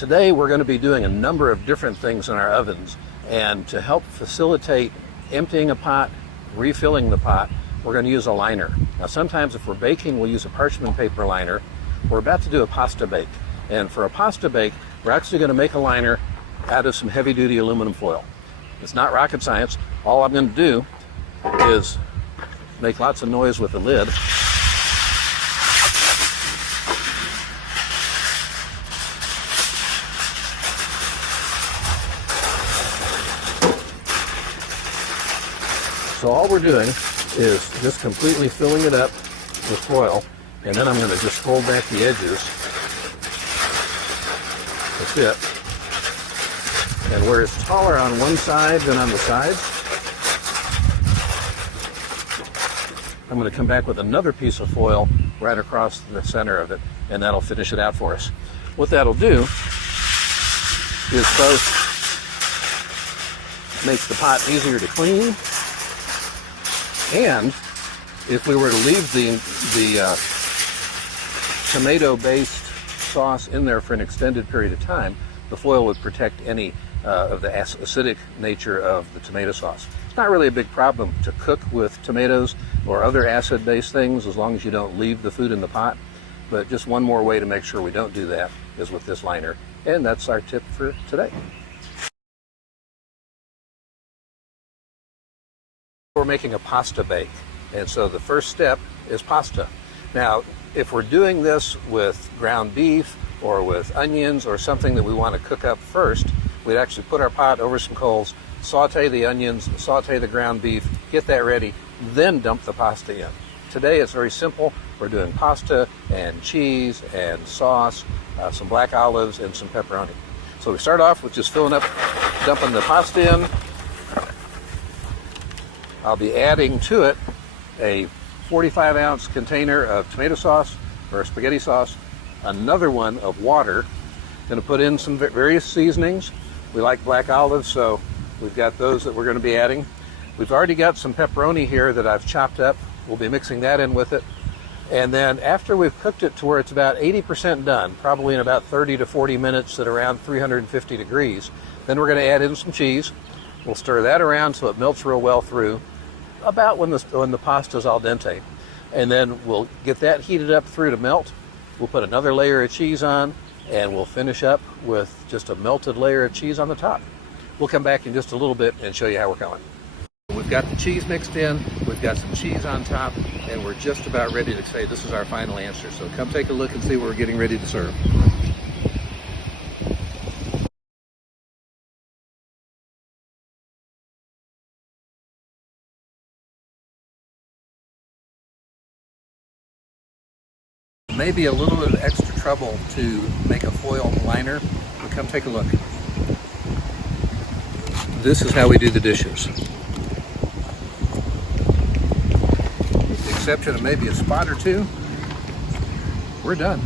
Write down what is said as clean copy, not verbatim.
Today we're going to be doing a number of different things in our ovens, and to help facilitate emptying a pot, refilling the pot, we're going to use a liner. Now sometimes if we're baking, we'll use a parchment paper liner. We're about to do a pasta bake, and for a pasta bake we're actually going to make a liner out of some heavy-duty aluminum foil. It's not rocket science. All I'm going to do is make lots of noise with the lid. So all we're doing is just completely filling it up with foil, and then I'm going to just fold back the edges to fit. And where it's taller on one side than on the sides, I'm going to come back with another piece of foil right across the center of it, and that'll finish it out for us. What that'll do is both make the pot easier to clean, and if we were to leave the tomato-based sauce in there for an extended period of time, the foil would protect any of the acidic nature of the tomato sauce. It's not really a big problem to cook with tomatoes or other acid-based things as long as you don't leave the food in the pot. But just one more way to make sure we don't do that is with this liner. And that's our tip for today. We're making a pasta bake, and so the first step is pasta. Now, if we're doing this with ground beef or with onions or something that we want to cook up first, we'd actually put our pot over some coals, saute the onions, saute the ground beef, get that ready, then dump the pasta in. Today it's very simple. We're doing pasta and cheese and sauce, some black olives and some pepperoni. So we start off with just filling up, dumping the pasta in. I'll be adding to it a 45-ounce container of tomato sauce or spaghetti sauce, another one of water. Going to put in some various seasonings. We like black olives, so we've got those that we're going to be adding. We've already got some pepperoni here that I've chopped up. We'll be mixing that in with it. And then after we've cooked it to where it's about 80% done, probably in about 30 to 40 minutes at around 350 degrees, then we're going to add in some cheese. We'll stir that around so it melts real well through, about when the pasta's al dente. And then we'll get that heated up through to melt. We'll put another layer of cheese on, and we'll finish up with just a melted layer of cheese on the top. We'll come back in just a little bit and show you how we're going. We've got the cheese mixed in, we've got some cheese on top, and we're just about ready to say this is our final answer. So come take a look and see what we're getting ready to serve. Maybe a little bit of extra trouble to make a foil liner, but come take a look. This is how we do the dishes. With the exception of maybe a spot or two, we're done.